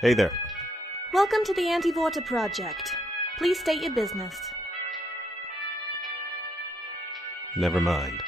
Hey there. Welcome to the Antivorta Project. Please state your business. Never mind.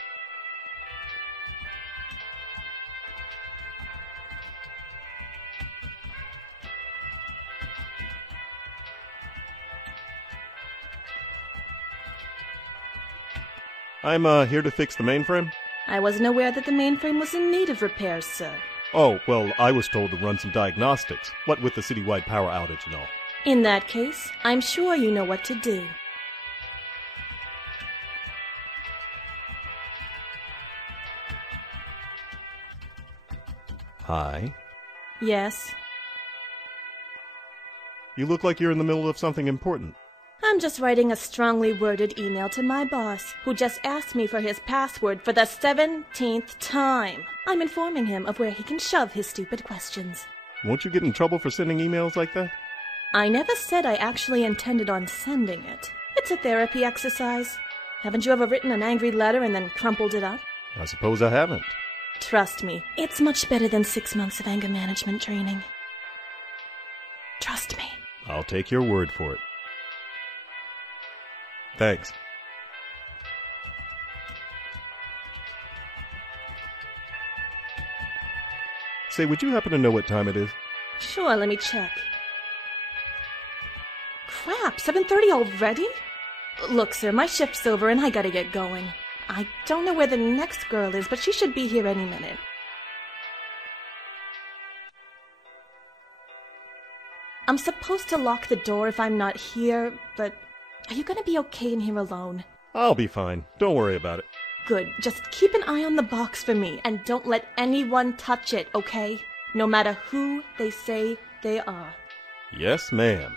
I'm here to fix the mainframe. I wasn't aware that the mainframe was in need of repairs, sir. Oh, well, I was told to run some diagnostics, what with the citywide power outage and all. In that case, I'm sure you know what to do. Hi. Yes? You look like you're in the middle of something important. I'm just writing a strongly worded email to my boss, who just asked me for his password for the 17th time. I'm informing him of where he can shove his stupid questions. Won't you get in trouble for sending emails like that? I never said I actually intended on sending it. It's a therapy exercise. Haven't you ever written an angry letter and then crumpled it up? I suppose I haven't. Trust me, it's much better than 6 months of anger management training. Trust me. I'll take your word for it. Thanks. Say, would you happen to know what time it is? Sure, let me check. Crap, 7:30 already? Look, sir, my shift's over and I gotta get going. I don't know where the next girl is, but she should be here any minute. I'm supposed to lock the door if I'm not here, but are you gonna be okay in here alone? I'll be fine. Don't worry about it. Good, just keep an eye on the box for me, and don't let anyone touch it, okay? No matter who they say they are. Yes, ma'am.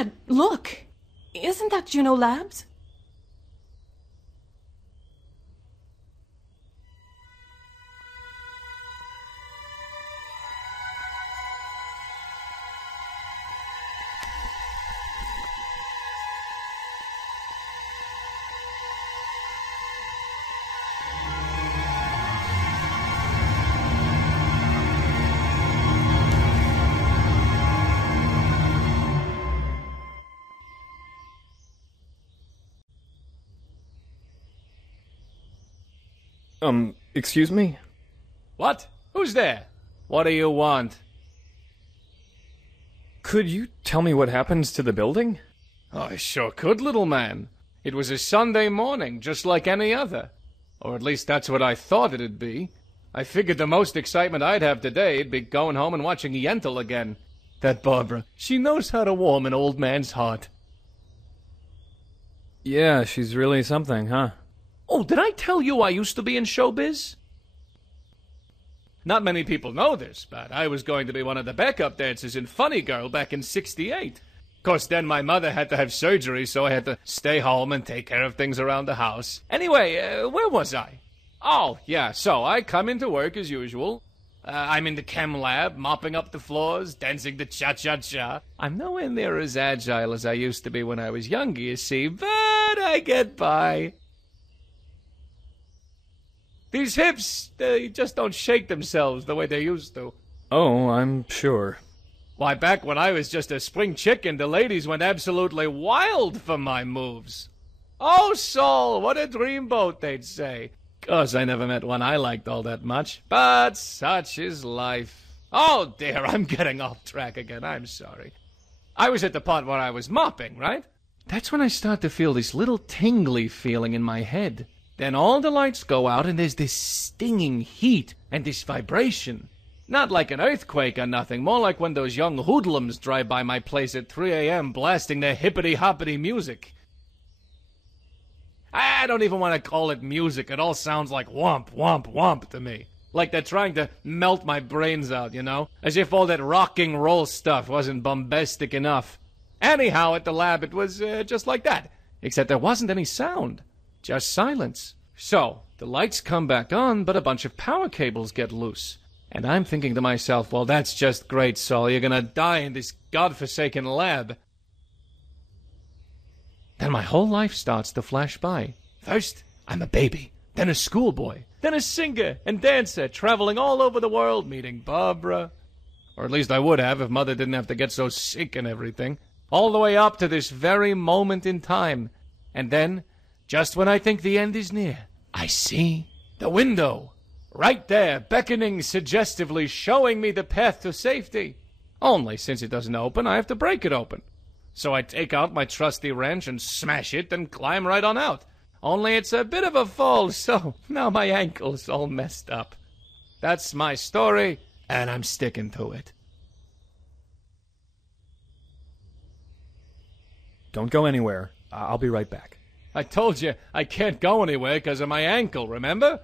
Dad, look! Isn't that Juno Labs? Excuse me? What? Who's there? What do you want? Could you tell me what happens to the building? Oh, I sure could, little man. It was a Sunday morning, just like any other. Or at least that's what I thought it'd be. I figured the most excitement I'd have today'd be going home and watching Yentl again. That Barbara, she knows how to warm an old man's heart. Yeah, she's really something, huh? Oh, did I tell you I used to be in showbiz? Not many people know this, but I was going to be one of the backup dancers in Funny Girl back in '68. Of course, then my mother had to have surgery, so I had to stay home and take care of things around the house. Anyway, where was I? Oh, yeah, so I come into work as usual. I'm in the chem lab, mopping up the floors, dancing the cha-cha-cha. I'm nowhere near as agile as I used to be when I was younger, you see, but I get by. These hips, they just don't shake themselves the way they used to. Oh, I'm sure. Why, back when I was just a spring chicken, the ladies went absolutely wild for my moves. Oh, Saul, what a dreamboat, they'd say. 'Cause I never met one I liked all that much. But such is life. Oh, dear, I'm getting off track again. I'm sorry. I was at the part where I was mopping, right? That's when I start to feel this little tingly feeling in my head. Then all the lights go out, and there's this stinging heat and this vibration. Not like an earthquake or nothing, more like when those young hoodlums drive by my place at 3 a.m. blasting their hippity-hoppity music. I don't even want to call it music. It all sounds like womp, womp, womp to me. Like they're trying to melt my brains out, you know? As if all that rocking roll stuff wasn't bombastic enough. Anyhow, at the lab, it was just like that. Except there wasn't any sound. Just silence. So, the lights come back on, but a bunch of power cables get loose. And I'm thinking to myself, well, that's just great, Saul. You're gonna die in this godforsaken lab. Then my whole life starts to flash by. First, I'm a baby. Then a schoolboy. Then a singer and dancer, traveling all over the world, meeting Barbara. Or at least I would have if Mother didn't have to get so sick and everything. All the way up to this very moment in time. And then, just when I think the end is near, I see the window. Right there, beckoning suggestively, showing me the path to safety. Only, since it doesn't open, I have to break it open. So I take out my trusty wrench and smash it, then climb right on out. Only it's a bit of a fall, so now my ankle's all messed up. That's my story, and I'm sticking to it. Don't go anywhere. I'll be right back. I told you I can't go anywhere because of my ankle, remember?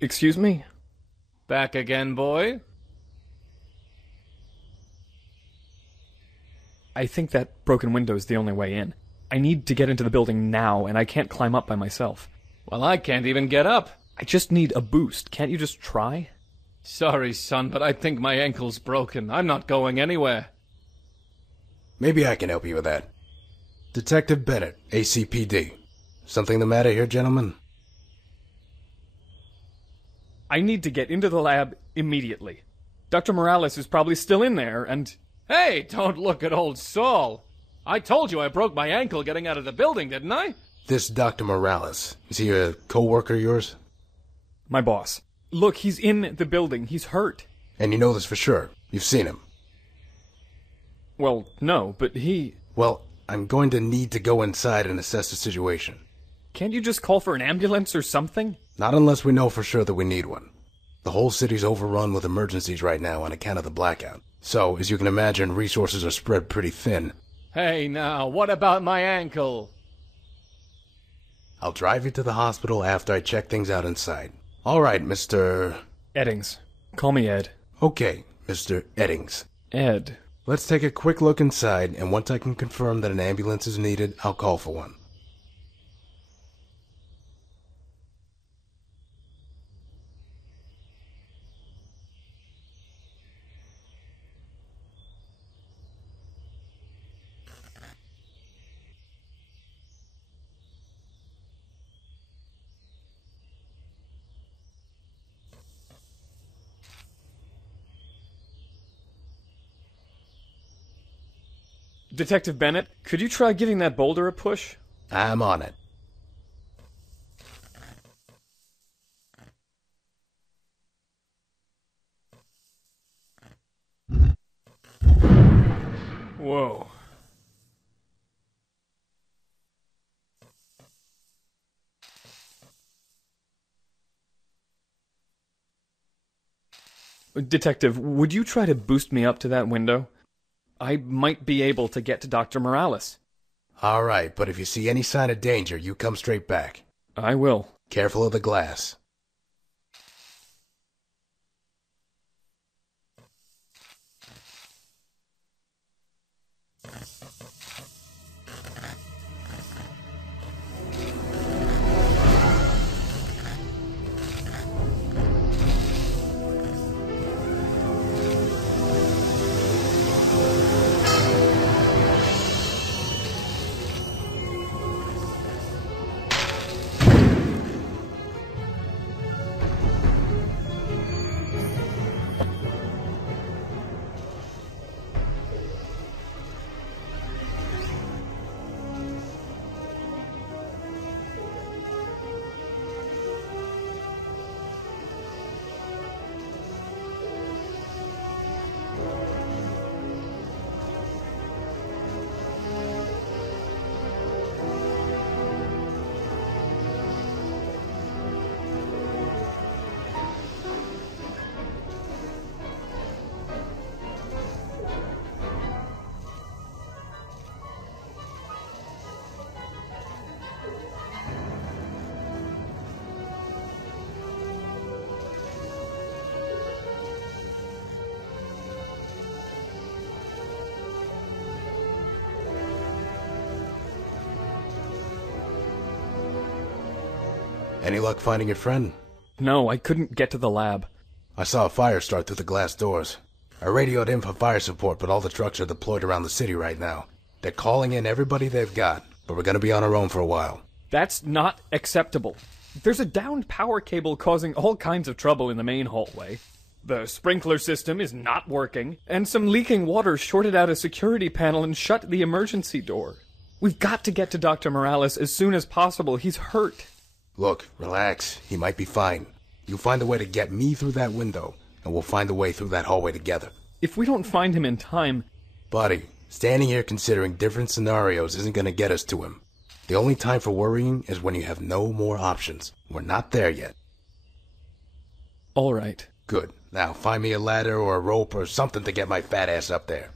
Excuse me? Back again, boy? I think that broken window's the only way in. I need to get into the building now, and I can't climb up by myself. Well, I can't even get up. I just need a boost. Can't you just try? Sorry, son, but I think my ankle's broken. I'm not going anywhere. Maybe I can help you with that. Detective Bennett, ACPD. Something the matter here, gentlemen? I need to get into the lab immediately. Dr. Morales is probably still in there, and... Hey, don't look at old Saul. I told you I broke my ankle getting out of the building, didn't I? This Dr. Morales, is he a co-worker of yours? My boss. Look, he's in the building. He's hurt. And you know this for sure. You've seen him. Well, no, but he... Well, I'm going to need to go inside and assess the situation. Can't you just call for an ambulance or something? Not unless we know for sure that we need one. The whole city's overrun with emergencies right now on account of the blackout. So, as you can imagine, resources are spread pretty thin. Hey, now, what about my ankle? I'll drive you to the hospital after I check things out inside. All right, Mr... Eddings. Call me Ed. Okay, Mr. Eddings. Ed. Let's take a quick look inside, and once I can confirm that an ambulance is needed, I'll call for one. Detective Bennett, could you try giving that boulder a push? I'm on it. Whoa. Detective, would you try to boost me up to that window? I might be able to get to Dr. Morales. All right, but if you see any sign of danger, you come straight back. I will. Careful of the glass. Any luck finding your friend? No, I couldn't get to the lab. I saw a fire start through the glass doors. I radioed in for fire support, but all the trucks are deployed around the city right now. They're calling in everybody they've got, but we're gonna be on our own for a while. That's not acceptable. There's a downed power cable causing all kinds of trouble in the main hallway. The sprinkler system is not working, and some leaking water shorted out a security panel and shut the emergency door. We've got to get to Dr. Morales as soon as possible. He's hurt. Look, relax. He might be fine. You find a way to get me through that window, and we'll find a way through that hallway together. If we don't find him in time... Buddy, standing here considering different scenarios isn't gonna get us to him. The only time for worrying is when you have no more options. We're not there yet. All right. Good. Now find me a ladder or a rope or something to get my fat ass up there.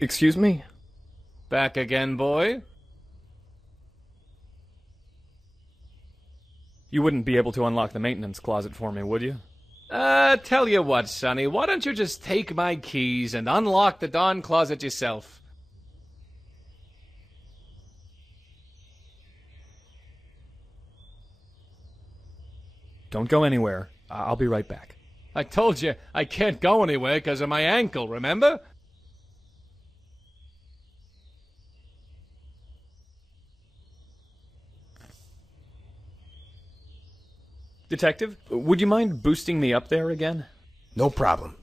Excuse me? Back again, boy? You wouldn't be able to unlock the maintenance closet for me, would you? Tell you what, Sonny, why don't you just take my keys and unlock the darn closet yourself? Don't go anywhere. I'll be right back. I told you I can't go anywhere because of my ankle, remember? Detective, would you mind boosting me up there again? No problem.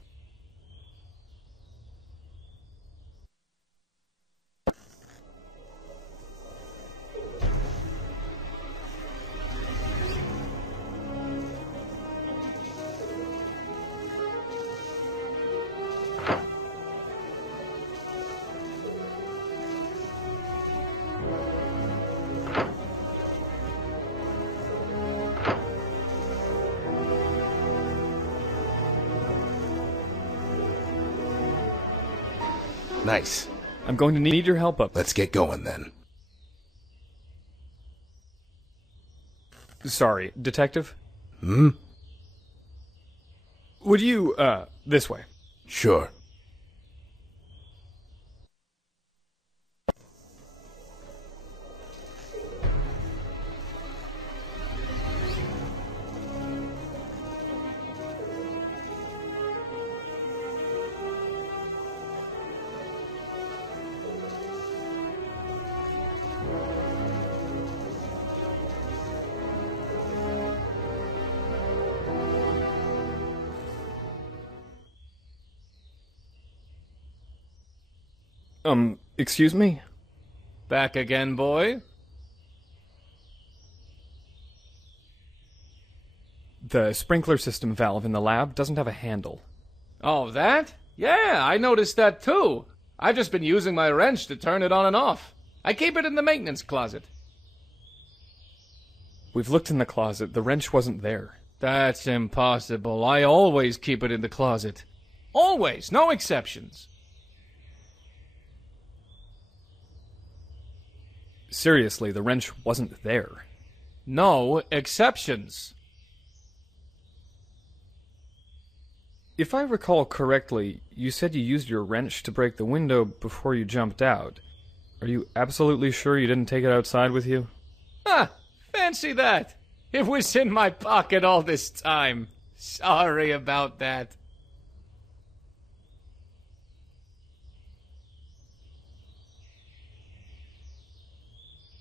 Nice. I'm going to need your help up. Let's get going then. Sorry, Detective? Hmm? Would you, this way. Sure. Excuse me? Back again, boy? The sprinkler system valve in the lab doesn't have a handle. Oh, that? Yeah, I noticed that too. I've just been using my wrench to turn it on and off. I keep it in the maintenance closet. We've looked in the closet. The wrench wasn't there. That's impossible. I always keep it in the closet. Always, no exceptions. Seriously, the wrench wasn't there. No exceptions. If I recall correctly, you said you used your wrench to break the window before you jumped out. Are you absolutely sure you didn't take it outside with you? Ah, fancy that. It was in my pocket all this time. Sorry about that.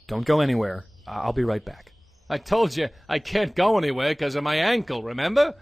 Don't go anywhere. I'll be right back. I told you I can't go anywhere because of my ankle, remember?